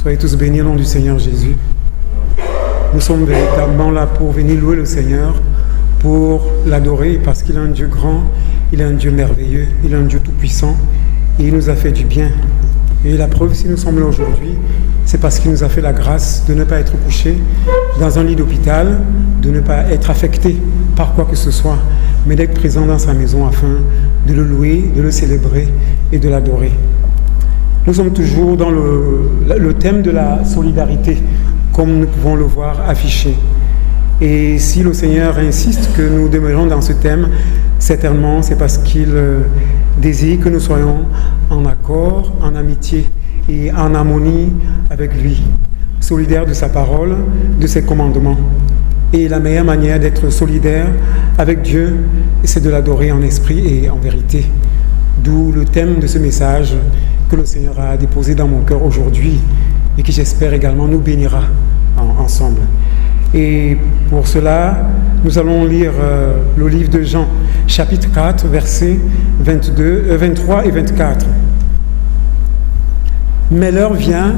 Soyez tous bénis au nom du Seigneur Jésus. Nous sommes véritablement là pour venir louer le Seigneur, pour l'adorer, parce qu'il est un Dieu grand, il est un Dieu merveilleux, il est un Dieu tout-puissant, et il nous a fait du bien. Et la preuve, si nous sommes là aujourd'hui, c'est parce qu'il nous a fait la grâce de ne pas être couché dans un lit d'hôpital, de ne pas être affecté par quoi que ce soit, mais d'être présent dans sa maison afin de le louer, de le célébrer et de l'adorer. Nous sommes toujours dans le thème de la solidarité, comme nous pouvons le voir affiché. Et si le Seigneur insiste que nous demeurions dans ce thème, certainement c'est parce qu'il désire que nous soyons en accord, en amitié et en harmonie avec lui, solidaires de sa parole, de ses commandements. Et la meilleure manière d'être solidaire avec Dieu, c'est de l'adorer en esprit et en vérité. D'où le thème de ce message que le Seigneur a déposé dans mon cœur aujourd'hui et qui, j'espère également, nous bénira ensemble. Et pour cela, nous allons lire le livre de Jean, chapitre 4, versets 23 et 24. Mais l'heure vient,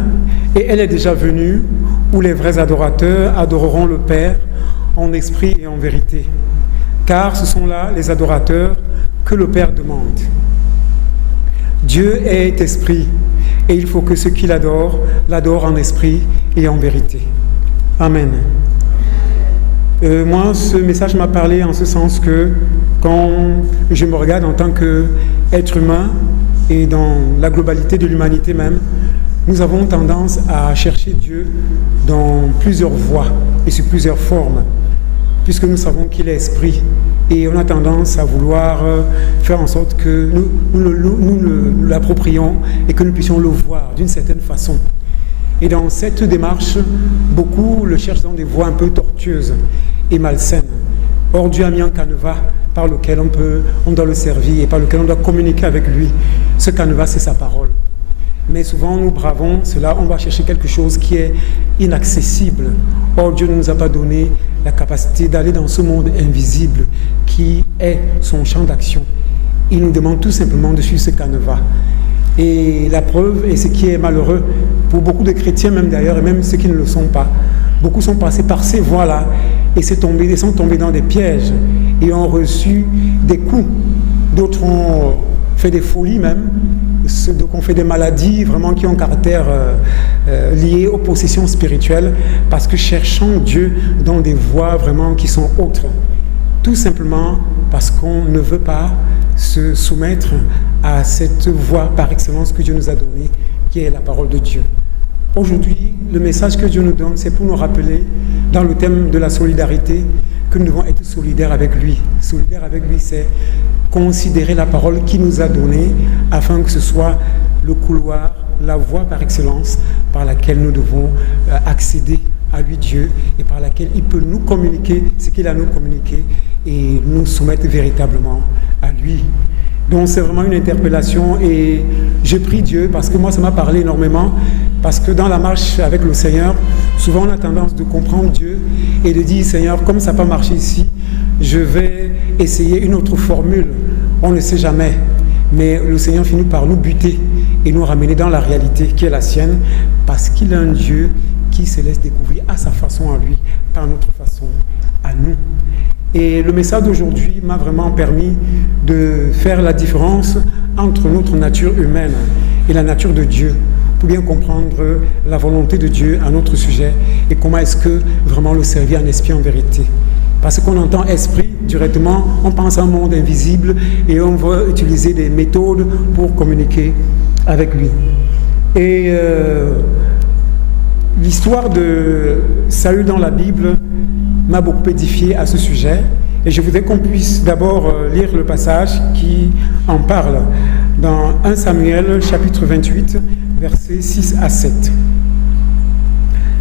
et elle est déjà venue, où les vrais adorateurs adoreront le Père en esprit et en vérité. Car ce sont là les adorateurs que le Père demande. Dieu est esprit, et il faut que ceux qui l'adorent en esprit et en vérité. Amen. Moi, ce message m'a parlé en ce sens que quand je me regarde en tant qu'être humain et dans la globalité de l'humanité même, nous avons tendance à chercher Dieu dans plusieurs voies et sous plusieurs formes, puisque nous savons qu'il est esprit. Et on a tendance à vouloir faire en sorte que nous l'approprions et que nous puissions le voir d'une certaine façon. Et dans cette démarche, beaucoup le cherchent dans des voies un peu tortueuses et malsaines. Or, Dieu a mis un canevas par lequel on doit le servir et par lequel on doit communiquer avec lui. Ce canevas, c'est sa parole. Mais souvent, nous bravons cela, on va chercher quelque chose qui est inaccessible. Or, Dieu ne nous a pas donné la capacité d'aller dans ce monde invisible qui est son champ d'action. Il nous demande tout simplement de suivre ce canevas. Et la preuve, et ce qui est malheureux pour beaucoup de chrétiens même d'ailleurs, et même ceux qui ne le sont pas, beaucoup sont passés par ces voies-là et sont tombés dans des pièges et ont reçu des coups. D'autres ont fait des folies même, d'autres ont fait des maladies vraiment qui ont caractère lié aux possessions spirituelles parce que cherchant Dieu dans des voies vraiment qui sont autres. Tout simplement parce qu'on ne veut pas se soumettre à cette voie par excellence que Dieu nous a donnée, qui est la parole de Dieu. Aujourd'hui, le message que Dieu nous donne, c'est pour nous rappeler, dans le thème de la solidarité, que nous devons être solidaires avec lui. Solidaires avec lui, c'est considérer la parole qu'il nous a donnée afin que ce soit le couloir, la voie par excellence par laquelle nous devons accéder à lui, Dieu, et par laquelle il peut nous communiquer ce qu'il a à nous communiquer et nous soumettre véritablement à lui. Donc c'est vraiment une interpellation et je prie Dieu parce que moi ça m'a parlé énormément, parce que dans la marche avec le Seigneur, souvent on a tendance de comprendre Dieu et de dire Seigneur, comme ça n'a pas marché ici, je vais essayer une autre formule. On ne sait jamais, mais le Seigneur finit par nous buter et nous ramener dans la réalité qui est la sienne, parce qu'il est un Dieu qui se laisse découvrir à sa façon à lui, par notre façon à nous. Et le message d'aujourd'hui m'a vraiment permis de faire la différence entre notre nature humaine et la nature de Dieu, pour bien comprendre la volonté de Dieu à notre sujet et comment est-ce que vraiment le servir en esprit en vérité. Parce qu'on entend esprit, directement, on pense à un monde invisible et on va utiliser des méthodes pour communiquer avec lui. Et l'histoire de Saül dans la Bible m'a beaucoup édifié à ce sujet. Et je voudrais qu'on puisse d'abord lire le passage qui en parle dans 1 Samuel chapitre 28, versets 6 à 7.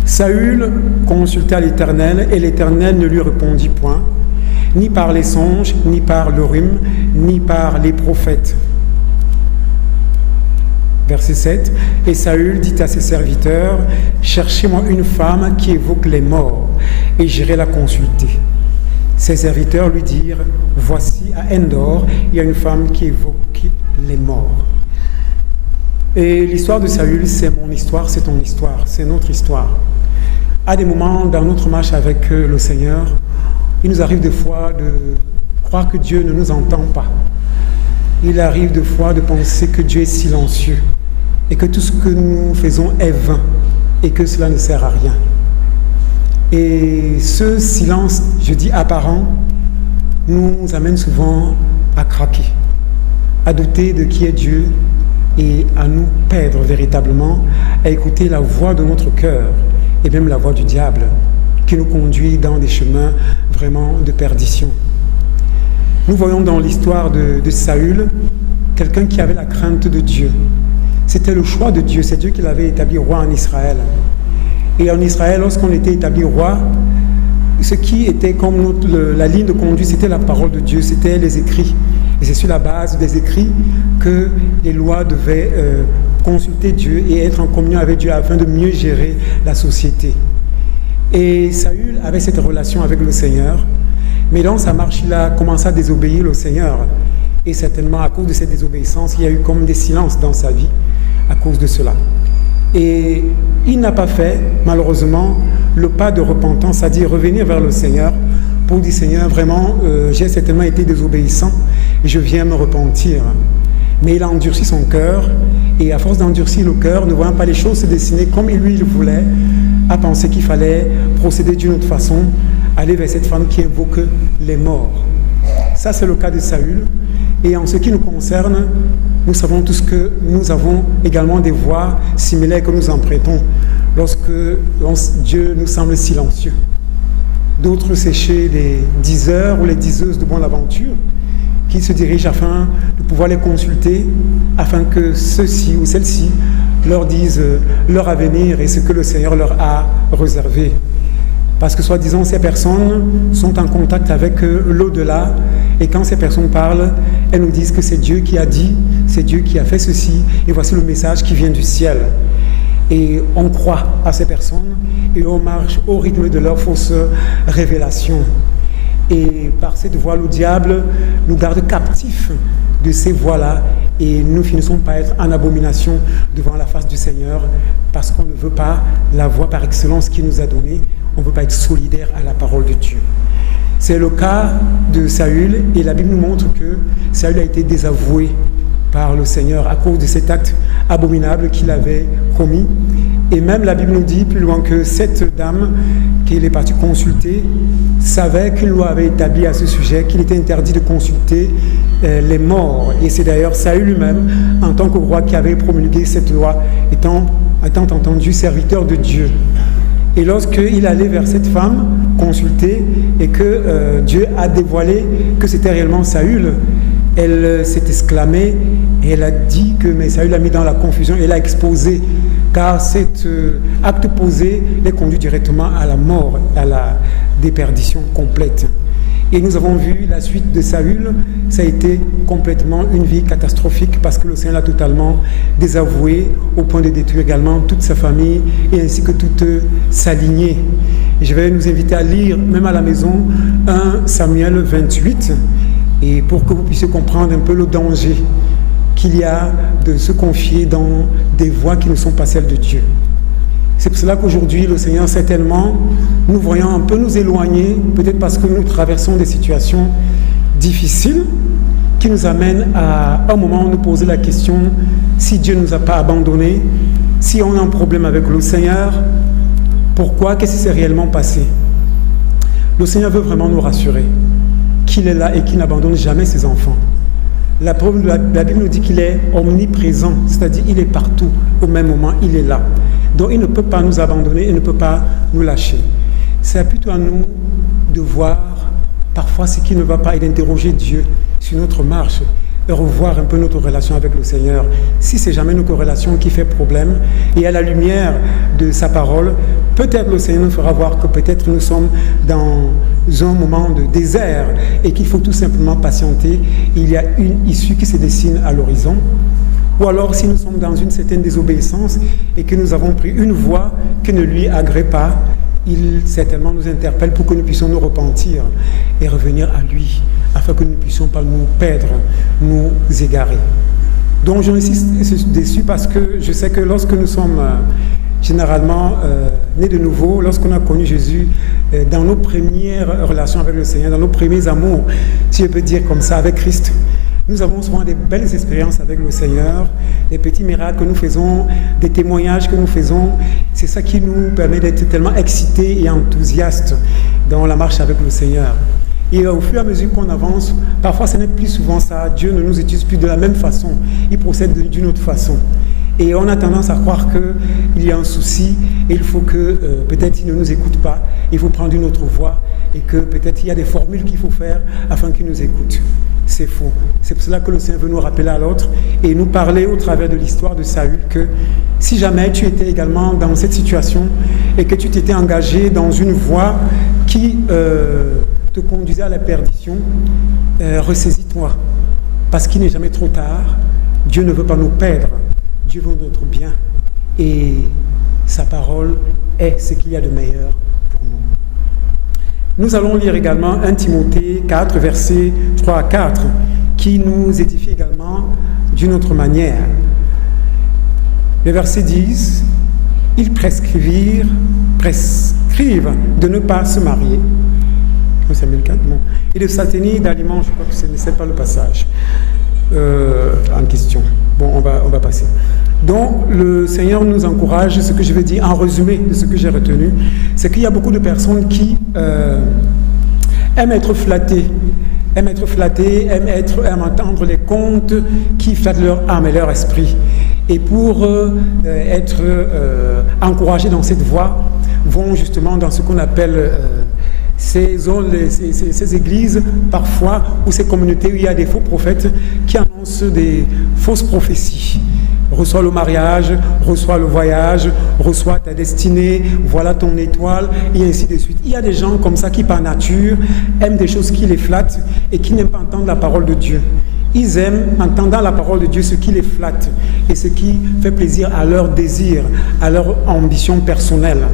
Saül consulta l'Éternel et l'Éternel ne lui répondit point, ni par les songes, ni par l'Urim, ni par les prophètes. Verset 7. Et Saül dit à ses serviteurs, « Cherchez-moi une femme qui évoque les morts, et j'irai la consulter. » Ses serviteurs lui dirent, « Voici, « Voici, à Endor, il y a une femme qui évoque les morts. » Et Saül dit à ses serviteurs, « Cherchez-moi une femme qui évoque les morts, et j'irai la consulter. » Ses serviteurs lui dirent, « Voici, à Endor, il y a une femme qui évoque les morts. » Et Saül dit à ses serviteurs, « Voici, à Endor, il y a une femme qui évoque les morts. » Et l'histoire de Saül, c'est mon histoire, c'est ton histoire, c'est notre histoire. À des moments dans notre marche avec le Seigneur, il nous arrive des fois de croire que Dieu ne nous entend pas. Il arrive des fois de penser que Dieu est silencieux et que tout ce que nous faisons est vain et que cela ne sert à rien. Et ce silence, je dis apparent, nous amène souvent à craquer, à douter de qui est Dieu et à nous perdre véritablement, à écouter la voix de notre cœur et même la voix du diable qui nous conduit dans des chemins vraiment de perdition. Nous voyons dans l'histoire de Saül quelqu'un qui avait la crainte de Dieu. C'était le choix de Dieu, c'est Dieu qui l'avait établi roi en Israël. Et en Israël, lorsqu'on était établi roi, ce qui était comme la ligne de conduite, c'était la parole de Dieu, c'était les écrits. Et c'est sur la base des écrits que les lois devaient consulter Dieu et être en communion avec Dieu afin de mieux gérer la société. Et Saül avait cette relation avec le Seigneur, mais dans sa marche, il a commencé à désobéir au Seigneur. Et certainement, à cause de cette désobéissance, il y a eu comme des silences dans sa vie à cause de cela. Et il n'a pas fait, malheureusement, le pas de repentance, c'est-à-dire revenir vers le Seigneur pour dire, Seigneur, vraiment, j'ai certainement été désobéissant et je viens me repentir. Mais il a endurci son cœur, et à force d'endurcir le cœur, ne voyant pas les choses se dessiner comme lui il voulait, a pensé qu'il fallait procéder d'une autre façon, aller vers cette femme qui invoque les morts. Ça, c'est le cas de Saül. Et en ce qui nous concerne, nous savons tous que nous avons également des voix similaires que nous empruntons lorsque Dieu nous semble silencieux. D'autres, c'est chez les diseurs ou les diseuses de bonne aventure qui se dirigent afin de pouvoir les consulter, afin que ceux-ci ou celles-ci leur disent leur avenir et ce que le Seigneur leur a réservé. Parce que, soi-disant, ces personnes sont en contact avec l'au-delà, et quand ces personnes parlent, elles nous disent que c'est Dieu qui a dit, c'est Dieu qui a fait ceci, et voici le message qui vient du ciel. Et on croit à ces personnes, et on marche au rythme de leurs fausses révélations. Et par cette voie, le diable nous garde captifs de ces voies-là, et nous finissons par être en abomination devant la face du Seigneur, parce qu'on ne veut pas la voie par excellence qu'il nous a donnée. On ne veut pas être solidaire à la parole de Dieu. C'est le cas de Saül, et la Bible nous montre que Saül a été désavoué par le Seigneur à cause de cet acte abominable qu'il avait commis. Et même la Bible nous dit plus loin que cette dame qu'il est parti consulter savait qu'une loi avait établi à ce sujet, qu'il était interdit de consulter les morts. Et c'est d'ailleurs Saül lui-même, en tant que roi, qui avait promulgué cette loi, étant entendu serviteur de Dieu. Et lorsqu'il allait vers cette femme consulter et que Dieu a dévoilé que c'était réellement Saül, elle s'est exclamée et elle a dit que mais Saül l'a mis dans la confusion et l'a exposé, car cet acte posé les conduit directement à la mort, à la déperdition complète. Et nous avons vu la suite de Saül, ça a été complètement une vie catastrophique parce que le Seigneur l'a totalement désavoué au point de détruire également toute sa famille et ainsi que toute sa lignée. Et je vais nous inviter à lire, même à la maison, 1 Samuel 28, et pour que vous puissiez comprendre un peu le danger qu'il y a de se confier dans des voies qui ne sont pas celles de Dieu. C'est pour cela qu'aujourd'hui, le Seigneur, certainement, nous voyons un peu nous éloigner, peut-être parce que nous traversons des situations difficiles qui nous amènent à un moment nous poser la question si Dieu ne nous a pas abandonnés, si on a un problème avec le Seigneur, pourquoi, qu'est-ce qui s'est réellement passé? Le Seigneur veut vraiment nous rassurer qu'il est là et qu'il n'abandonne jamais ses enfants. La Bible nous dit qu'il est omniprésent, c'est-à-dire il est partout, au même moment, il est là. Donc il ne peut pas nous abandonner, il ne peut pas nous lâcher. C'est plutôt à nous de voir parfois ce qui ne va pas et d'interroger Dieu sur notre marche et revoir un peu notre relation avec le Seigneur. Si c'est jamais notre relation qui fait problème, et à la lumière de sa parole, peut-être le Seigneur nous fera voir que peut-être nous sommes dans un moment de désert et qu'il faut tout simplement patienter. Il y a une issue qui se dessine à l'horizon. Ou alors si nous sommes dans une certaine désobéissance et que nous avons pris une voie qui ne lui agrée pas, il certainement nous interpelle pour que nous puissions nous repentir et revenir à lui, afin que nous ne puissions pas nous perdre, nous égarer. Donc j'en suis déçu parce que je sais que lorsque nous sommes généralement nés de nouveau, lorsqu'on a connu Jésus dans nos premières relations avec le Seigneur, dans nos premiers amours, si je peux dire comme ça, avec Christ, nous avons souvent des belles expériences avec le Seigneur, des petits miracles que nous faisons, des témoignages que nous faisons. C'est ça qui nous permet d'être tellement excités et enthousiastes dans la marche avec le Seigneur. Et au fur et à mesure qu'on avance, parfois ce n'est plus souvent ça. Dieu ne nous utilise plus de la même façon. Il procède d'une autre façon. Et on a tendance à croire qu'il y a un souci et il faut que peut-être il ne nous écoute pas. Il faut prendre une autre voie et que peut-être il y a des formules qu'il faut faire afin qu'il nous écoute. C'est faux. C'est pour cela que le Seigneur veut nous rappeler à l'autre et nous parler au travers de l'histoire de Saül que si jamais tu étais également dans cette situation et que tu t'étais engagé dans une voie qui te conduisait à la perdition, ressaisis-toi. Parce qu'il n'est jamais trop tard. Dieu ne veut pas nous perdre. Dieu veut notre bien. Et sa parole est ce qu'il y a de meilleur pour nous. Nous allons lire également 1 Timothée 4, versets 3 à 4, qui nous édifie également d'une autre manière. Les versets disent « Ils prescrivent de ne pas se marier. » Samuel 4, bon. Et de s'abstenir d'aliments, je crois que ce n'est pas le passage en question. Bon, on va passer. Donc, le Seigneur nous encourage, ce que je vais dire en résumé de ce que j'ai retenu, c'est qu'il y a beaucoup de personnes qui aiment être flattées, aiment entendre les contes qui flattent leur âme et leur esprit. Et pour être encouragés dans cette voie, vont justement dans ce qu'on appelle ces églises, parfois, ou ces communautés où il y a des faux prophètes qui annoncent des fausses prophéties. Reçois le mariage, reçois le voyage, reçois ta destinée, voilà ton étoile, et ainsi de suite. Il y a des gens comme ça qui, par nature, aiment des choses qui les flattent et qui n'aiment pas entendre la parole de Dieu. Ils aiment, entendant la parole de Dieu, ce qui les flatte et ce qui fait plaisir à leur désir, à leur ambition personnelle.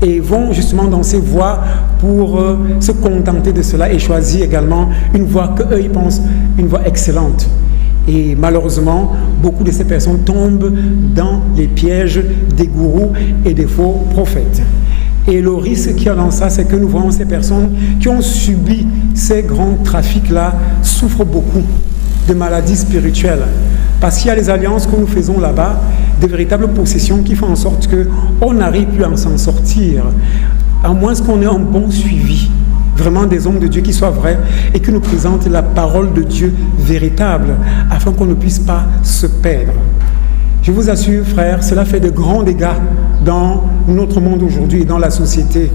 Et vont justement dans ces voies pour se contenter de cela et choisir également une voie qu'eux, ils pensent une voie excellente. Et malheureusement, beaucoup de ces personnes tombent dans les pièges des gourous et des faux prophètes. Et le risque qu'il y a dans ça, c'est que nous voyons ces personnes qui ont subi ces grands trafics-là souffrent beaucoup de maladies spirituelles. Parce qu'il y a les alliances que nous faisons là-bas, de véritables possessions qui font en sorte qu'on n'arrive plus à s'en sortir, à moins qu'on ait un bon suivi. Vraiment des hommes de Dieu qui soient vrais et qui nous présentent la parole de Dieu véritable afin qu'on ne puisse pas se perdre. Je vous assure, frères, cela fait de grands dégâts dans notre monde aujourd'hui et dans la société.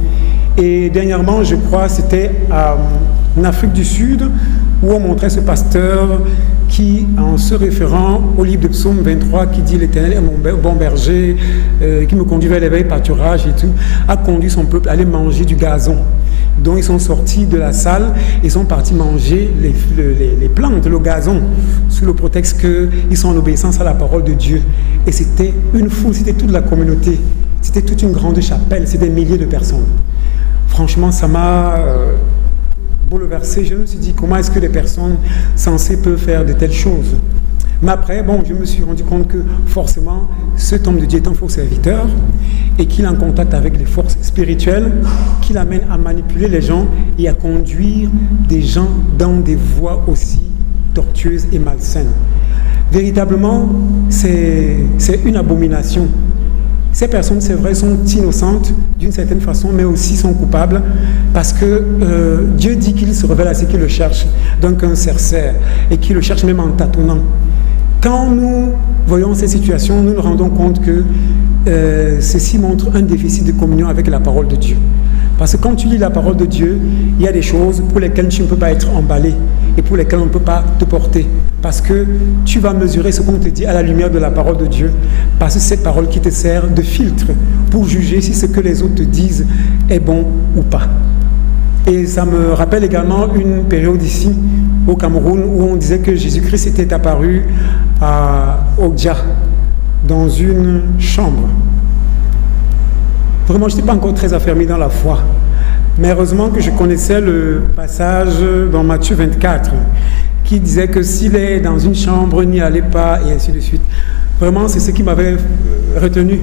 Et dernièrement, je crois, c'était en Afrique du Sud où on montrait ce pasteur qui, en se référant au livre de Psaume 23, qui dit « L'Éternel est mon bon berger, qui me conduit vers les veilles pâturages et tout », a conduit son peuple à aller manger du gazon. Donc ils sont sortis de la salle et sont partis manger les plantes, le gazon, sous le prétexte qu'ils sont en obéissance à la parole de Dieu. Et c'était une foule, c'était toute la communauté, c'était toute une grande chapelle, c'était des milliers de personnes. Franchement, ça m'a bouleversé. Je me suis dit, comment est-ce que les personnes sensées peuvent faire de telles choses? Mais après, bon, je me suis rendu compte que forcément, cet homme de Dieu est un faux serviteur et qu'il est en contact avec les forces spirituelles qui l'amènent à manipuler les gens et à conduire des gens dans des voies aussi tortueuses et malsaines. Véritablement, c'est une abomination. Ces personnes, c'est vrai, sont innocentes d'une certaine façon, mais aussi sont coupables parce que Dieu dit qu'il se révèle à ceux qui le cherchent, donc un cercère, et qui le cherchent même en tâtonnant. Quand nous voyons ces situations, nous nous rendons compte que ceci montre un déficit de communion avec la parole de Dieu. Parce que quand tu lis la parole de Dieu, il y a des choses pour lesquelles tu ne peux pas être emballé et pour lesquelles on ne peut pas te porter. Parce que tu vas mesurer ce qu'on te dit à la lumière de la parole de Dieu. Parce que c'est cette parole qui te sert de filtre pour juger si ce que les autres te disent est bon ou pas. Et ça me rappelle également une période ici, au Cameroun, où on disait que Jésus-Christ était apparu à Ogja, dans une chambre. Vraiment, je n'étais pas encore très affermi dans la foi. Mais heureusement que je connaissais le passage dans Matthieu 24, qui disait que s'il est dans une chambre, n'y allez pas, et ainsi de suite. Vraiment, c'est ce qui m'avait retenu,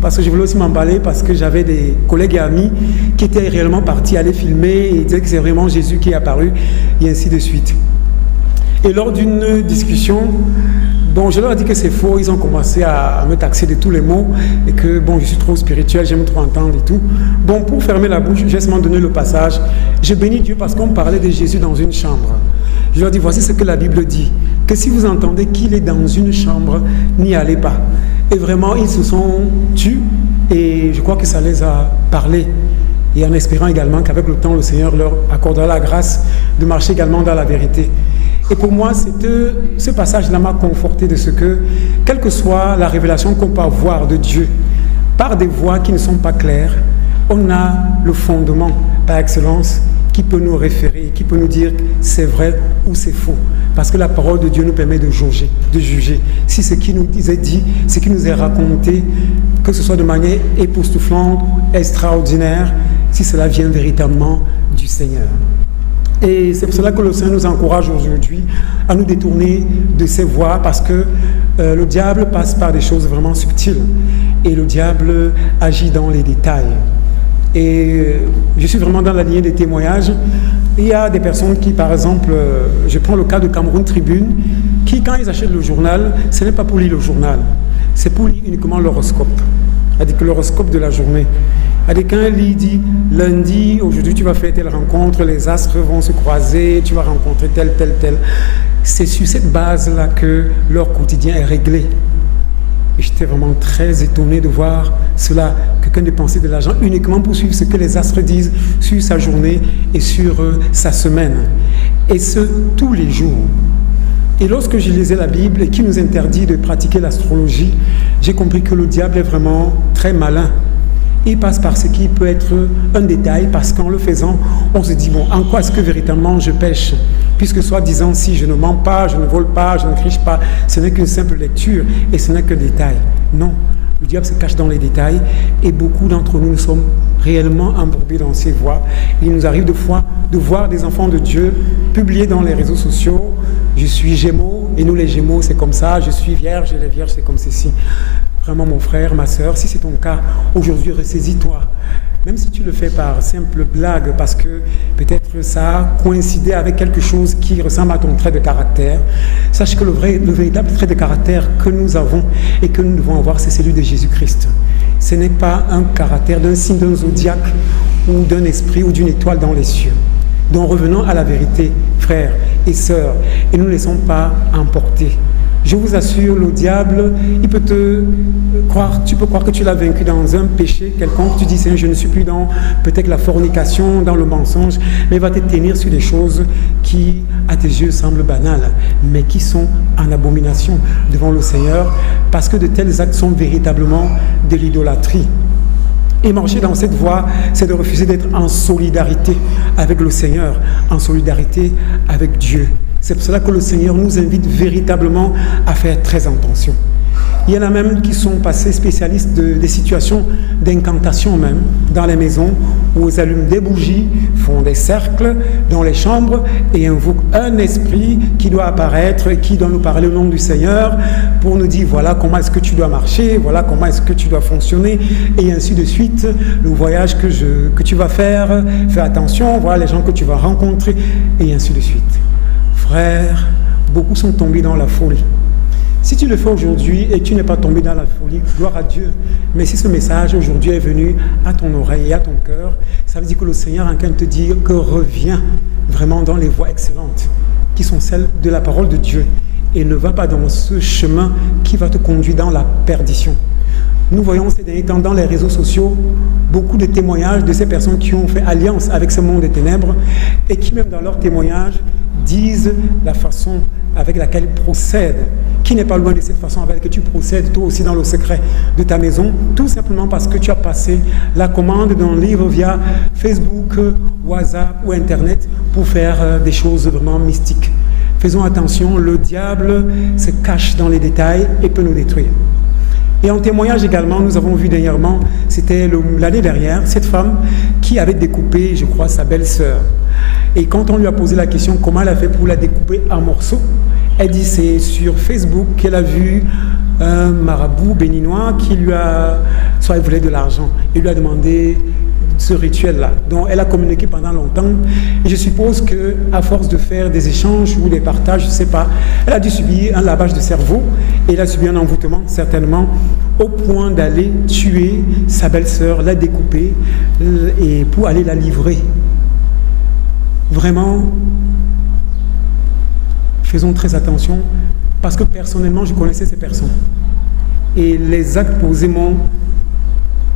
parce que je voulais aussi m'emballer, parce que j'avais des collègues et amis qui étaient réellement partis aller filmer et disaient que c'est vraiment Jésus qui est apparu, et ainsi de suite. Et lors d'une discussion, bon, je leur ai dit que c'est faux, ils ont commencé à me taxer de tous les mots, et que bon, je suis trop spirituel, j'aime trop entendre et tout. Bon, pour fermer la bouche, j'ai seulement donné le passage. Je bénis Dieu parce qu'on parlait de Jésus dans une chambre. Je leur dis, voici ce que la Bible dit, que si vous entendez qu'il est dans une chambre, n'y allez pas. Et vraiment, ils se sont tus, et je crois que ça les a parlé. Et en espérant également qu'avec le temps, le Seigneur leur accordera la grâce de marcher également dans la vérité. Et pour moi, ce passage-là m'a conforté de ce que, quelle que soit la révélation qu'on peut avoir de Dieu, par des voies qui ne sont pas claires, on a le fondement par excellence qui peut nous référer, qui peut nous dire c'est vrai ou c'est faux. Parce que la parole de Dieu nous permet de juger si ce qui nous est dit, ce qui nous est raconté, que ce soit de manière époustouflante, extraordinaire, si cela vient véritablement du Seigneur. Et c'est pour cela que le Seigneur nous encourage aujourd'hui à nous détourner de ces voies, parce que le diable passe par des choses vraiment subtiles et le diable agit dans les détails. Et je suis vraiment dans la lignée des témoignages. Il y a des personnes qui, par exemple, je prends le cas de Cameroun Tribune, qui, quand ils achètent le journal, ce n'est pas pour lire le journal, c'est pour lire uniquement l'horoscope, c'est-à-dire que l'horoscope de la journée. C'est-à-dire quand il dit lundi, aujourd'hui tu vas faire telle rencontre, les astres vont se croiser, tu vas rencontrer tel. C'est sur cette base-là que leur quotidien est réglé. Et j'étais vraiment très étonné de voir cela, quelqu'un dépenser de l'argent uniquement pour suivre ce que les astres disent sur sa journée et sur sa semaine. Et ce, tous les jours. Et lorsque je lisais la Bible, qui nous interdit de pratiquer l'astrologie, j'ai compris que le diable est vraiment très malin. Il passe par ce qui peut être un détail, parce qu'en le faisant, on se dit, bon, en quoi est-ce que véritablement je pêche? Puisque soi-disant, si je ne mens pas, je ne vole pas, je ne triche pas, ce n'est qu'une simple lecture et ce n'est qu'un détail. Non, le diable se cache dans les détails et beaucoup d'entre nous sommes réellement embourbés dans ces voies. Il nous arrive de fois de voir des enfants de Dieu publier dans les réseaux sociaux, je suis Gémeaux et nous les Gémeaux c'est comme ça, je suis Vierge et les Vierges c'est comme ceci. Vraiment mon frère, ma soeur, si c'est ton cas, aujourd'hui ressaisis-toi. Même si tu le fais par simple blague, parce que peut-être ça a coïncidé avec quelque chose qui ressemble à ton trait de caractère, sache que le véritable trait de caractère que nous avons et que nous devons avoir, c'est celui de Jésus-Christ. Ce n'est pas un caractère d'un signe d'un zodiaque ou d'un esprit ou d'une étoile dans les cieux. Donc revenons à la vérité, frères et sœurs, et ne nous laissons pas emporter. Je vous assure, le diable, il peut tu peux croire que tu l'as vaincu dans un péché quelconque. Tu dis, Seigneur, je ne suis plus dans peut-être la fornication, dans le mensonge, mais il va te tenir sur des choses qui, à tes yeux, semblent banales, mais qui sont en abomination devant le Seigneur, parce que de tels actes sont véritablement de l'idolâtrie. Et marcher dans cette voie, c'est de refuser d'être en solidarité avec le Seigneur, en solidarité avec Dieu. C'est pour cela que le Seigneur nous invite véritablement à faire très attention. Il y en a même qui sont passés spécialistes des situations d'incantation même, dans les maisons, où ils allument des bougies, font des cercles dans les chambres et invoquent un esprit qui doit apparaître et qui doit nous parler au nom du Seigneur pour nous dire voilà comment est-ce que tu dois marcher, voilà comment est-ce que tu dois fonctionner et ainsi de suite. Le voyage que tu vas faire, fais attention, voilà les gens que tu vas rencontrer et ainsi de suite. Frères, beaucoup sont tombés dans la folie. Si tu le fais aujourd'hui et tu n'es pas tombé dans la folie, gloire à Dieu. Mais si ce message aujourd'hui est venu à ton oreille et à ton cœur, ça veut dire que le Seigneur est en train de te dire que reviens vraiment dans les voies excellentes, qui sont celles de la parole de Dieu. Et ne va pas dans ce chemin qui va te conduire dans la perdition. Nous voyons ces derniers temps dans les réseaux sociaux beaucoup de témoignages de ces personnes qui ont fait alliance avec ce monde des ténèbres et qui même dans leurs témoignages disent la façon avec laquelle ils procèdent, qui n'est pas loin de cette façon avec laquelle tu procèdes toi aussi dans le secret de ta maison, tout simplement parce que tu as passé la commande d'un livre via Facebook, WhatsApp ou Internet pour faire des choses vraiment mystiques. Faisons attention, le diable se cache dans les détails et peut nous détruire. Et en témoignage également, nous avons vu dernièrement, c'était l'année dernière, cette femme qui avait découpé, je crois, sa belle-sœur. Et quand on lui a posé la question comment elle a fait pour la découper en morceaux, elle dit c'est sur Facebook qu'elle a vu un marabout béninois qui lui a, soit il voulait de l'argent, il lui a demandé ce rituel-là. Donc elle a communiqué pendant longtemps et je suppose qu'à force de faire des échanges ou des partages, je ne sais pas, elle a dû subir un lavage de cerveau et elle a subi un envoûtement certainement au point d'aller tuer sa belle-sœur, la découper et pour aller la livrer. Vraiment, faisons très attention parce que personnellement je connaissais ces personnes et les actes posés m'ont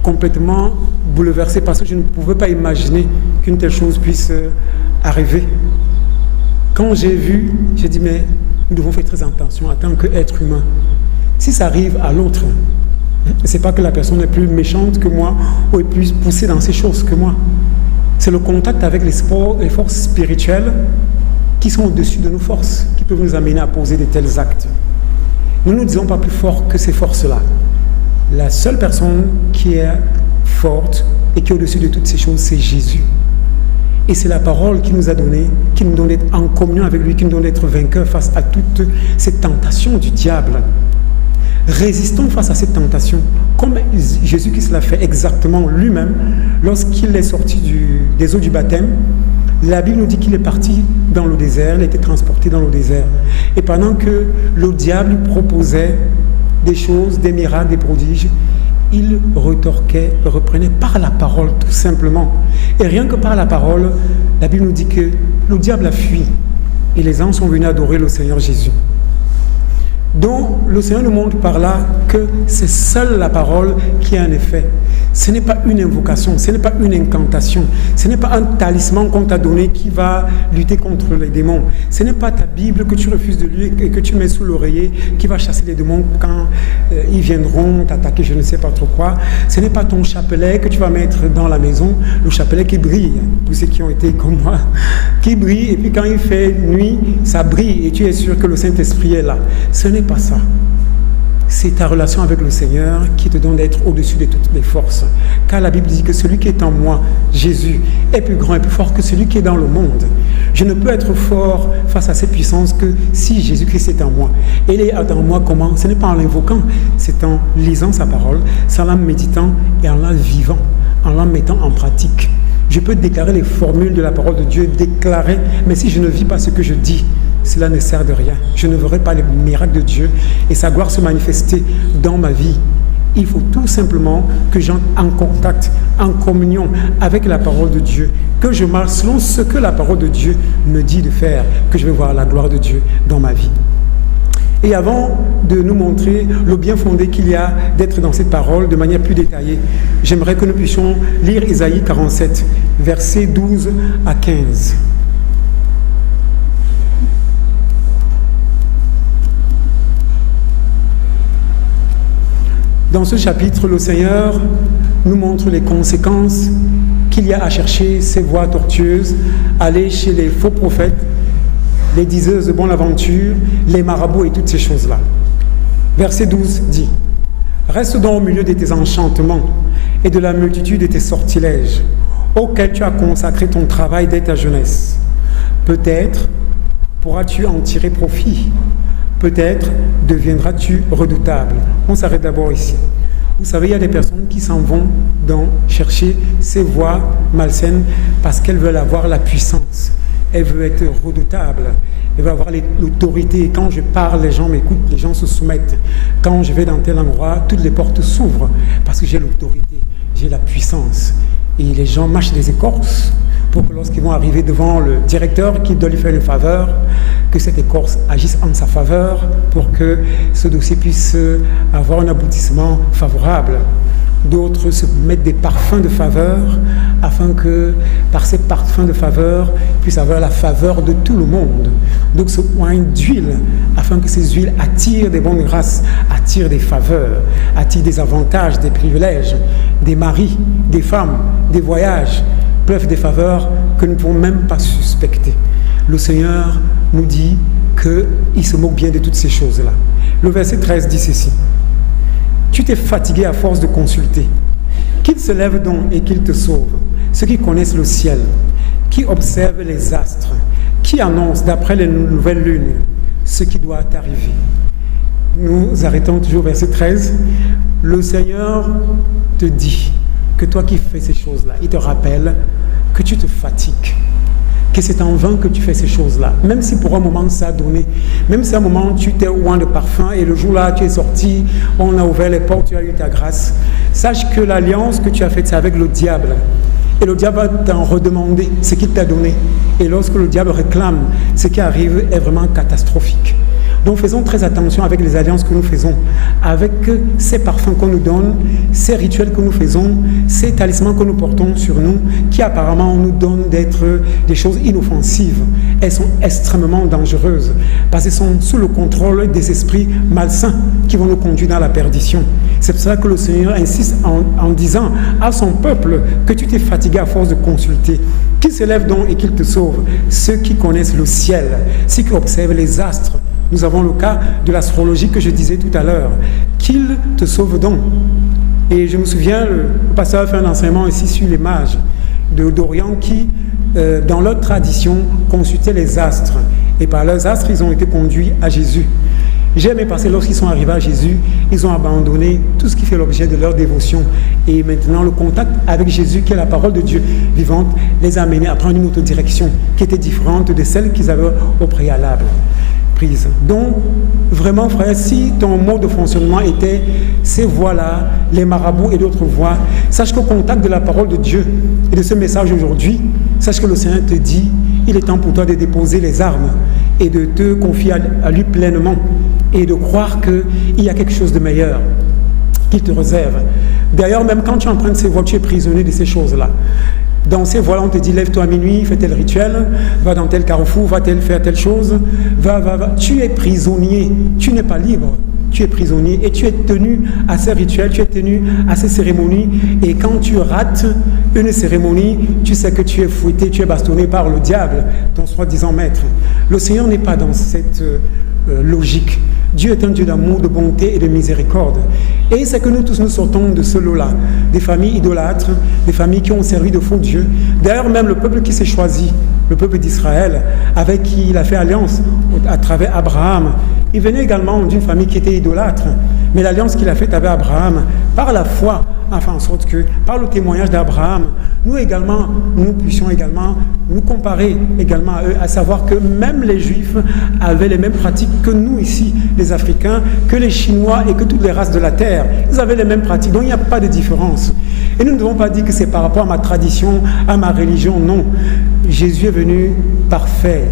complètement bouleversé parce que je ne pouvais pas imaginer qu'une telle chose puisse arriver. Quand j'ai vu, j'ai dit mais nous devons faire très attention en tant qu'être humain. Si ça arrive à l'autre, c'est pas que la personne est plus méchante que moi ou est plus poussée dans ces choses que moi. C'est le contact avec les forces spirituelles qui sont au-dessus de nos forces, qui peuvent nous amener à poser de tels actes. Nous ne nous disons pas plus fort que ces forces-là. La seule personne qui est forte et qui est au-dessus de toutes ces choses, c'est Jésus. Et c'est la parole qu'il nous a donnée, qui nous donne d'être en communion avec lui, qui nous donne d'être vainqueurs face à toutes ces tentations du diable. Résistons face à cette tentation, comme Jésus-Christ l'a fait exactement lui-même lorsqu'il est sorti des eaux du baptême. La Bible nous dit qu'il est parti dans le désert, il a été transporté dans le désert. Et pendant que le diable lui proposait des choses, des miracles, des prodiges, il retorquait, reprenait par la parole tout simplement. Et rien que par la parole, la Bible nous dit que le diable a fui et les anges sont venus adorer le Seigneur Jésus. Donc le Seigneur nous montre par là que c'est seule la parole qui a un effet. Ce n'est pas une invocation, ce n'est pas une incantation, ce n'est pas un talisman qu'on t'a donné qui va lutter contre les démons. Ce n'est pas ta Bible que tu refuses de lire et que tu mets sous l'oreiller qui va chasser les démons quand ils viendront t'attaquer, je ne sais pas trop quoi. Ce n'est pas ton chapelet que tu vas mettre dans la maison, le chapelet qui brille, tous ceux qui ont été comme moi, qui brille et puis quand il fait nuit, ça brille et tu es sûr que le Saint-Esprit est là. Ce n'est pas ça. C'est ta relation avec le Seigneur qui te donne d'être au-dessus de toutes les forces. Car la Bible dit que celui qui est en moi, Jésus, est plus grand et plus fort que celui qui est dans le monde. Je ne peux être fort face à cette puissance que si Jésus-Christ est en moi. Et il est en moi comment? Ce n'est pas en l'invoquant, c'est en lisant sa parole, c'est en la méditant et en la vivant, en la mettant en pratique. Je peux déclarer les formules de la parole de Dieu, déclarer, mais si je ne vis pas ce que je dis, cela ne sert de rien. Je ne verrai pas les miracles de Dieu et sa gloire se manifester dans ma vie. Il faut tout simplement que j'entre en contact, en communion avec la parole de Dieu, que je marche selon ce que la parole de Dieu me dit de faire, que je vais voir la gloire de Dieu dans ma vie. Et avant de nous montrer le bien fondé qu'il y a d'être dans cette parole de manière plus détaillée, j'aimerais que nous puissions lire Isaïe 47, versets 12 à 15. Dans ce chapitre, le Seigneur nous montre les conséquences qu'il y a à chercher ces voies tortueuses, aller chez les faux prophètes, les diseuses de bonne aventure, les marabouts et toutes ces choses-là. Verset 12 dit « Reste donc au milieu de tes enchantements et de la multitude de tes sortilèges, auxquels tu as consacré ton travail dès ta jeunesse. Peut-être pourras-tu en tirer profit. Peut-être deviendras-tu redoutable. » On s'arrête d'abord ici. Vous savez, il y a des personnes qui s'en vont chercher ces voies malsaines parce qu'elles veulent avoir la puissance. Elles veulent être redoutables. Elles veulent avoir l'autorité. Quand je parle, les gens m'écoutent, les gens se soumettent. Quand je vais dans tel endroit, toutes les portes s'ouvrent parce que j'ai l'autorité, j'ai la puissance. Et les gens mâchent des écorces pour que lorsqu'ils vont arriver devant le directeur qui doit lui faire une faveur, que cette écorce agisse en sa faveur pour que ce dossier puisse avoir un aboutissement favorable. D'autres se mettent des parfums de faveur afin que, par ces parfums de faveur, ils puissent avoir la faveur de tout le monde. Donc se oignent d'huile afin que ces huiles attirent des bonnes grâces, attirent des faveurs, attirent des avantages, des privilèges, des maris, des femmes, des voyages, bref, des faveurs que nous ne pouvons même pas suspecter. Le Seigneur nous dit qu'il se moque bien de toutes ces choses-là. Le verset 13 dit ceci. « tu t'es fatigué à force de consulter. Qu'il se lève donc et qu'il te sauve. Ceux qui connaissent le ciel, qui observent les astres, qui annoncent d'après les nouvelles lunes ce qui doit arriver. Nous arrêtons toujours verset 13. Le Seigneur te dit que toi qui fais ces choses-là, il te rappelle que tu te fatigues, que c'est en vain que tu fais ces choses-là. Même si pour un moment ça a donné, même si à un moment tu t'es oint de parfum et le jour-là tu es sorti, on a ouvert les portes, tu as eu ta grâce, sache que l'alliance que tu as faite c'est avec le diable. Et le diable va t'en redemander ce qu'il t'a donné. Et lorsque le diable réclame, ce qui arrive est vraiment catastrophique. Donc faisons très attention avec les alliances que nous faisons, avec ces parfums qu'on nous donne, ces rituels que nous faisons, ces talismans que nous portons sur nous, qui apparemment nous donnent d'être des choses inoffensives. Elles sont extrêmement dangereuses, parce qu'elles sont sous le contrôle des esprits malsains qui vont nous conduire dans la perdition. C'est pour cela que le Seigneur insiste en disant à son peuple que tu t'es fatigué à force de consulter. Qu'il se lève donc et qu'il te sauve. Ceux qui connaissent le ciel, ceux qui observent les astres. Nous avons le cas de l'astrologie que je disais tout à l'heure. Qu'il te sauve donc. Et je me souviens, le pasteur a fait un enseignement ici sur les mages d'Orient qui, dans leur tradition, consultaient les astres. Et par leurs astres, ils ont été conduits à Jésus. J'ai aimé parce que lorsqu'ils sont arrivés à Jésus, ils ont abandonné tout ce qui fait l'objet de leur dévotion. Et maintenant, le contact avec Jésus, qui est la parole de Dieu vivante, les a amenés à prendre une autre direction qui était différente de celle qu'ils avaient au préalable prise. Donc, vraiment, frère, si ton mode de fonctionnement était ces voies-là, les marabouts et d'autres voies, sache qu'au contact de la parole de Dieu et de ce message aujourd'hui, sache que le Seigneur te dit, il est temps pour toi de déposer les armes et de te confier à lui pleinement et de croire qu'il y a quelque chose de meilleur qu'il te réserve. D'ailleurs, même quand tu empruntes ces voies, tu es prisonnier de ces choses-là. Dans ces voies-là, on te dit, lève-toi à minuit, fais tel rituel, va dans tel carrefour, va faire telle chose, va. Tu es prisonnier, tu n'es pas libre. Tu es prisonnier et tu es tenu à ces rituels, tu es tenu à ces cérémonies. Et quand tu rates une cérémonie, tu sais que tu es fouetté, tu es bastonné par le diable, ton soi-disant maître. Le Seigneur n'est pas dans cette logique. Dieu est un Dieu d'amour, de bonté et de miséricorde. Et c'est que nous tous nous sortons de ce lot-là, des familles idolâtres, des familles qui ont servi de faux dieux. D'ailleurs, même le peuple qui s'est choisi, le peuple d'Israël, avec qui il a fait alliance à travers Abraham, il venait également d'une famille qui était idolâtre. Mais l'alliance qu'il a faite avec Abraham, par la foi, enfin en sorte que, par le témoignage d'Abraham, nous également, nous puissions également nous comparer également à eux, à savoir que même les Juifs avaient les mêmes pratiques que nous ici, les Africains, que les Chinois et que toutes les races de la terre. Ils avaient les mêmes pratiques, donc il n'y a pas de différence. Et nous ne devons pas dire que c'est par rapport à ma tradition, à ma religion, non. Jésus est venu parfait.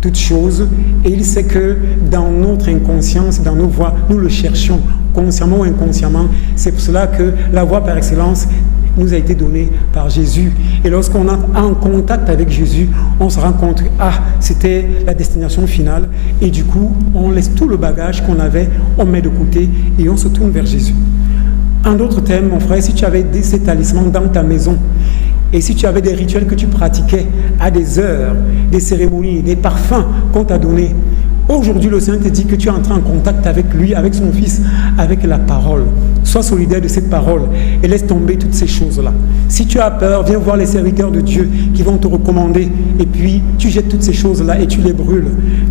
Toutes choses, et il sait que dans notre inconscience, dans nos voies, nous le cherchons, consciemment ou inconsciemment. C'est pour cela que la voie par excellence nous a été donnée par Jésus. Et lorsqu'on est en contact avec Jésus, on se rend compte que c'était la destination finale, et du coup, on laisse tout le bagage qu'on avait, on met de côté, et on se tourne vers Jésus. En d'autres termes, mon frère, si tu avais ces talismans dans ta maison, et si tu avais des rituels que tu pratiquais à des heures, des cérémonies, des parfums qu'on t'a donnés, aujourd'hui le Seigneur te dit que tu es entré en contact avec lui, avec son Fils, avec la parole. Sois solidaire de cette parole et laisse tomber toutes ces choses-là. Si tu as peur, viens voir les serviteurs de Dieu qui vont te recommander et puis tu jettes toutes ces choses-là et tu les brûles.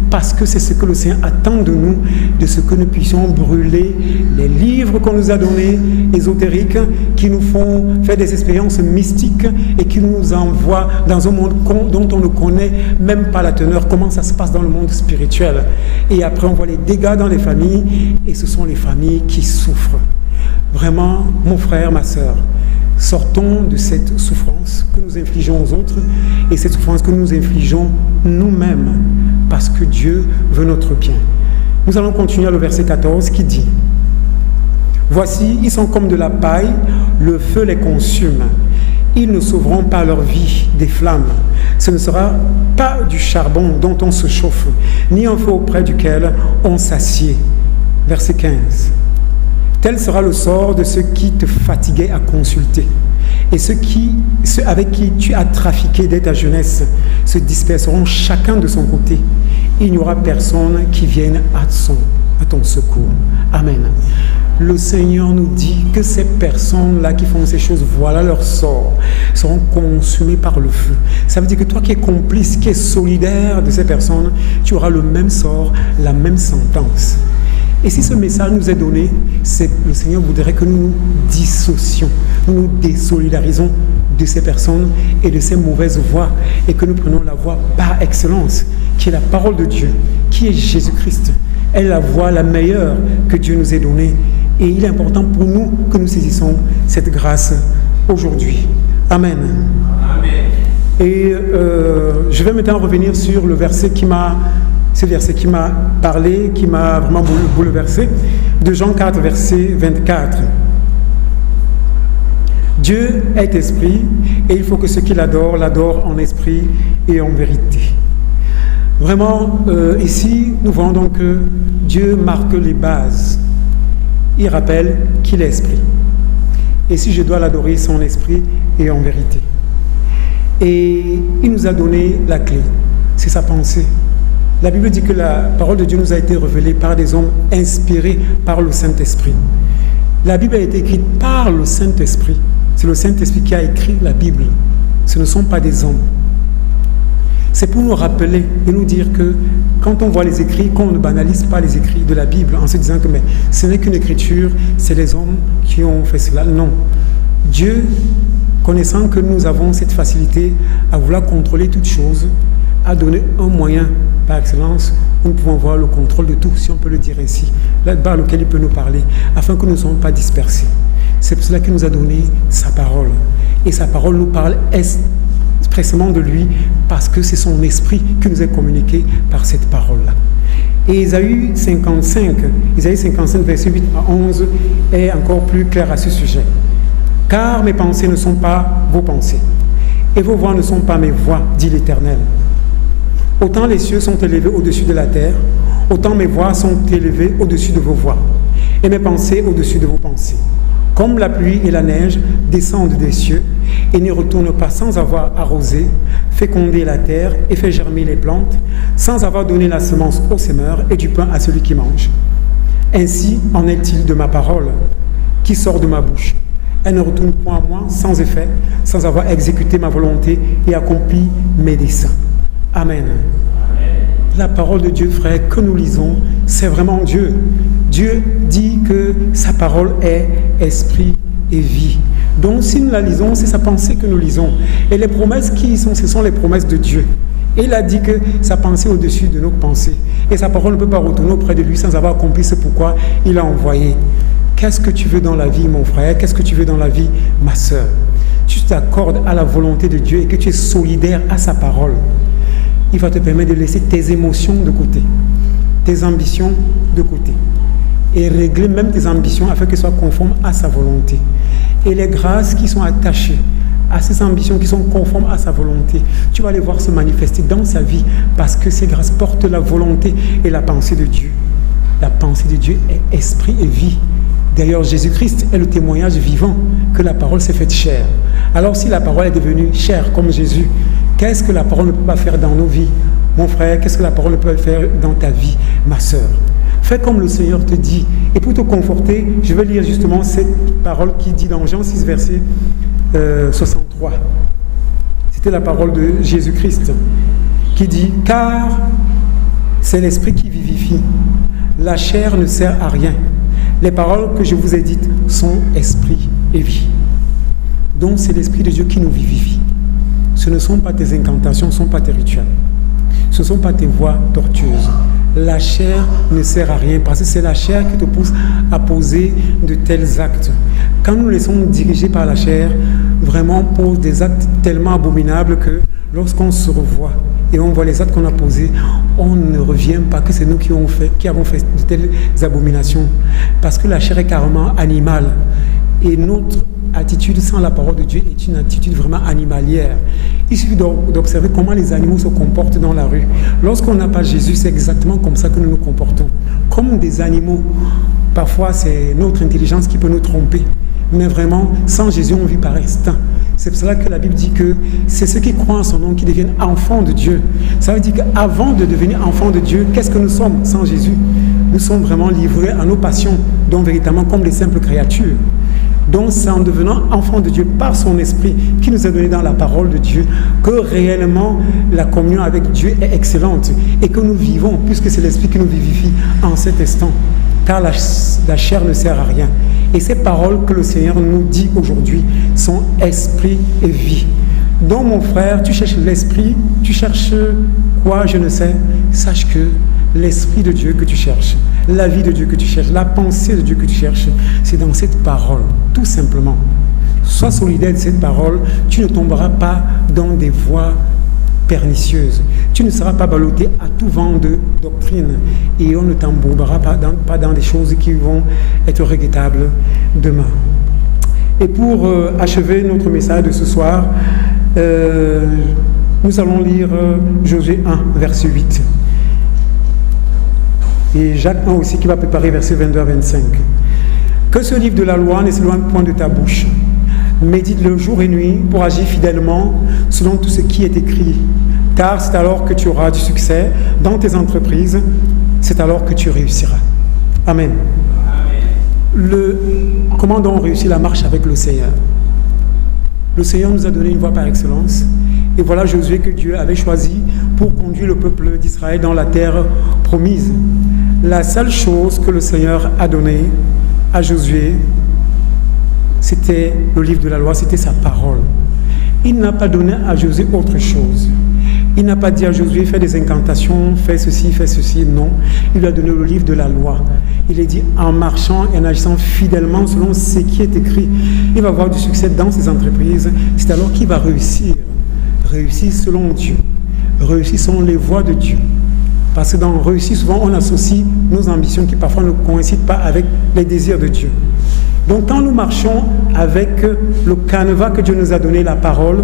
Parce que c'est ce que le Seigneur attend de nous, de ce que nous puissions brûler les livres qu'on nous a donnés, ésotériques, qui nous font faire des expériences mystiques et qui nous envoient dans un monde dont on ne connaît même pas la teneur, comment ça se passe dans le monde spirituel. Et après, on voit les dégâts dans les familles et ce sont les familles qui souffrent. Vraiment, mon frère, ma sœur, sortons de cette souffrance que nous infligeons aux autres et cette souffrance que nous infligeons nous-mêmes parce que Dieu veut notre bien. Nous allons continuer le verset 14 qui dit « Voici, ils sont comme de la paille, le feu les consume. Ils ne sauveront pas leur vie des flammes. Ce ne sera pas du charbon dont on se chauffe, ni un feu auprès duquel on s'assied. » Verset 15. Tel sera le sort de ceux qui te fatiguaient à consulter. Et ceux avec qui tu as trafiqué dès ta jeunesse se disperseront chacun de son côté. Il n'y aura personne qui vienne à ton secours. Amen. le Seigneur nous dit que ces personnes-là qui font ces choses, voilà leur sort, seront consumées par le feu. Ça veut dire que toi qui es complice, qui es solidaire de ces personnes, tu auras le même sort, la même sentence. Et si ce message nous est donné, c'est le Seigneur voudrait que nous nous dissocions, nous nous désolidarisons de ces personnes et de ces mauvaises voies et que nous prenions la voie par excellence, qui est la parole de Dieu, qui est Jésus-Christ. Elle est la voie la meilleure que Dieu nous ait donnée. Et il est important pour nous que nous saisissons cette grâce aujourd'hui. Amen. Amen. Et je vais maintenant revenir sur le verset ce verset qui m'a parlé, qui m'a vraiment bouleversé, de Jean 4, verset 24. Dieu est esprit et il faut que ceux qui l'adorent, l'adorent en esprit et en vérité. Vraiment, ici, nous voyons donc que Dieu marque les bases. Il rappelle qu'il est esprit. Et si je dois l'adorer, c'est en esprit et en vérité. Et il nous a donné la clé, c'est sa pensée. La Bible dit que la parole de Dieu nous a été révélée par des hommes inspirés par le Saint-Esprit. La Bible a été écrite par le Saint-Esprit. C'est le Saint-Esprit qui a écrit la Bible. Ce ne sont pas des hommes. C'est pour nous rappeler et nous dire que quand on voit les écrits, qu'on ne banalise pas les écrits de la Bible en se disant que mais, ce n'est qu'une écriture, c'est les hommes qui ont fait cela. Non. Dieu, connaissant que nous avons cette facilité à vouloir contrôler toutes choses, a donné un moyen par excellence où nous pouvons avoir le contrôle de tout, si on peut le dire ainsi, là par lequel il peut nous parler, afin que nous ne soyons pas dispersés. C'est pour cela qu'il nous a donné sa parole. Et sa parole nous parle expressément de lui, parce que c'est son esprit qui nous est communiqué par cette parole-là. Et Isaïe 55, verset 8 à 11, est encore plus clair à ce sujet. « Car mes pensées ne sont pas vos pensées, et vos voix ne sont pas mes voix, dit l'Éternel. Autant les cieux sont élevés au-dessus de la terre, autant mes voix sont élevées au-dessus de vos voix, et mes pensées au-dessus de vos pensées. Comme la pluie et la neige descendent des cieux et ne retournent pas sans avoir arrosé, fécondé la terre et fait germer les plantes, sans avoir donné la semence au semeur et du pain à celui qui mange. Ainsi en est-il de ma parole qui sort de ma bouche. Elle ne retourne point à moi sans effet, sans avoir exécuté ma volonté et accompli mes desseins. » Amen. La parole de Dieu, frère, que nous lisons, c'est vraiment Dieu. Dieu dit que sa parole est esprit et vie. Donc, si nous la lisons, c'est sa pensée que nous lisons. Et les promesses qui y sont, ce sont les promesses de Dieu. Et il a dit que sa pensée est au-dessus de nos pensées. Et sa parole ne peut pas retourner auprès de lui sans avoir accompli ce pourquoi il a envoyé. Qu'est-ce que tu veux dans la vie, mon frère? Qu'est-ce que tu veux dans la vie, ma sœur? Tu t'accordes à la volonté de Dieu et que tu es solidaire à sa parole. Il va te permettre de laisser tes émotions de côté, tes ambitions de côté, et régler même tes ambitions afin qu'elles soient conformes à sa volonté. Et les grâces qui sont attachées à ces ambitions qui sont conformes à sa volonté, tu vas les voir se manifester dans sa vie parce que ces grâces portent la volonté et la pensée de Dieu. La pensée de Dieu est esprit et vie. D'ailleurs, Jésus-Christ est le témoignage vivant que la parole s'est faite chair. Alors si la parole est devenue chair comme Jésus, qu'est-ce que la parole ne peut pas faire dans nos vies? Mon frère, qu'est-ce que la parole ne peut pas faire dans ta vie, ma sœur? Fais comme le Seigneur te dit. Et pour te conforter, je vais lire justement cette parole qui dit dans Jean 6, verset 63. C'était la parole de Jésus-Christ qui dit « Car c'est l'esprit qui vivifie, la chair ne sert à rien. Les paroles que je vous ai dites sont esprit et vie. » Donc c'est l'esprit de Dieu qui nous vivifie. Ce ne sont pas tes incantations, ce ne sont pas tes rituels. Ce ne sont pas tes voies tortueuses. La chair ne sert à rien parce que c'est la chair qui te pousse à poser de tels actes. Quand nous nous laissons diriger par la chair, vraiment on pose des actes tellement abominables que lorsqu'on se revoit et on voit les actes qu'on a posés, on ne revient pas que c'est nous qui avons fait de telles abominations. Parce que la chair est carrément animale. Et notre attitude sans la parole de Dieu est une attitude vraiment animalière. Il suffit d'observer comment les animaux se comportent dans la rue. Lorsqu'on n'a pas Jésus, c'est exactement comme ça que nous nous comportons. Comme des animaux. Parfois, c'est notre intelligence qui peut nous tromper. Mais vraiment, sans Jésus, on vit par instinct. C'est pour cela que la Bible dit que c'est ceux qui croient en son nom qui deviennent enfants de Dieu. Ça veut dire qu'avant de devenir enfants de Dieu, qu'est-ce que nous sommes sans Jésus? Nous sommes vraiment livrés à nos passions, donc véritablement comme les simples créatures. Donc c'est en devenant enfants de Dieu par son esprit qui nous a donné dans la parole de Dieu que réellement la communion avec Dieu est excellente et que nous vivons, puisque c'est l'esprit qui nous vivifie en cet instant, car la chair ne sert à rien. Et ces paroles que le Seigneur nous dit aujourd'hui sont esprit et vie. Donc mon frère, tu cherches l'esprit, tu cherches quoi, je ne sais, sache que l'esprit de Dieu que tu cherches, la vie de Dieu que tu cherches, la pensée de Dieu que tu cherches, c'est dans cette parole, tout simplement. Sois solidaire de cette parole, tu ne tomberas pas dans des voies pernicieuses. Tu ne seras pas ballotté à tout vent de doctrine et on ne t'embourbera pas dans des choses qui vont être regrettables demain. Et pour achever notre message de ce soir, nous allons lire Josué 1, verset 8. Et Jacques 1 aussi qui va préparer versets 22 à 25. Que ce livre de la loi ne s'éloigne point de ta bouche. Médite-le jour et nuit pour agir fidèlement selon tout ce qui est écrit. Car c'est alors que tu auras du succès dans tes entreprises, c'est alors que tu réussiras. Amen. Comment donc réussir la marche avec le Seigneur? Le Seigneur nous a donné une voie par excellence. Et voilà Josué que Dieu avait choisi pour conduire le peuple d'Israël dans la terre promise. La seule chose que le Seigneur a donnée à Josué, c'était le livre de la loi, c'était sa parole. Il n'a pas donné à Josué autre chose. Il n'a pas dit à Josué, fais des incantations, fais ceci, non. Il lui a donné le livre de la loi. Il a dit, en marchant et en agissant fidèlement selon ce qui est écrit, il va avoir du succès dans ses entreprises. C'est alors qu'il va réussir. Réussir selon Dieu. Réussir selon les voies de Dieu. Parce que dans réussir, souvent, on associe nos ambitions qui parfois ne coïncident pas avec les désirs de Dieu. Donc quand nous marchons avec le canevas que Dieu nous a donné, la parole,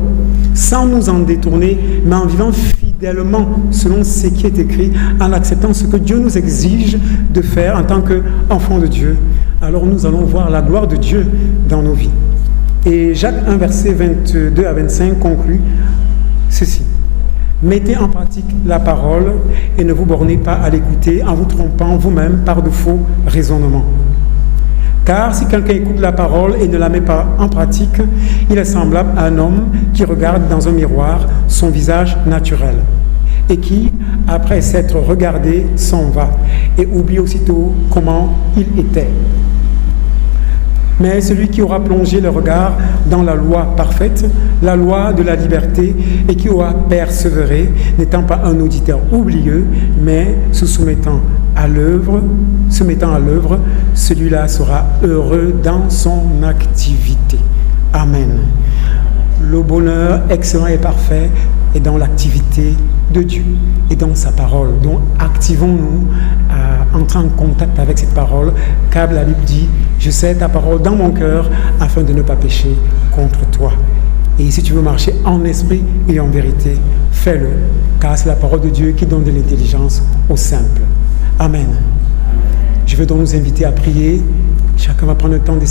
sans nous en détourner, mais en vivant fidèlement selon ce qui est écrit, en acceptant ce que Dieu nous exige de faire en tant qu'enfants de Dieu, alors nous allons voir la gloire de Dieu dans nos vies. Et Jacques 1, verset 22 à 25 conclut ceci. Mettez en pratique la parole et ne vous bornez pas à l'écouter en vous trompant vous-même par de faux raisonnements. Car si quelqu'un écoute la parole et ne la met pas en pratique, il est semblable à un homme qui regarde dans un miroir son visage naturel et qui, après s'être regardé, s'en va et oublie aussitôt comment il était. Mais celui qui aura plongé le regard dans la loi parfaite, la loi de la liberté, et qui aura persévéré, n'étant pas un auditeur oublieux, mais se mettant à l'œuvre, celui-là sera heureux dans son activité. Amen. Le bonheur excellent et parfait est dans l'activité de Dieu et dans sa parole. Donc activons-nous à entrer en contact avec cette parole, car la Bible dit, je sais ta parole dans mon cœur afin de ne pas pécher contre toi. Et si tu veux marcher en esprit et en vérité, fais-le, car c'est la parole de Dieu qui donne de l'intelligence aux simples. Amen. Je veux donc nous inviter à prier. Chacun va prendre le temps de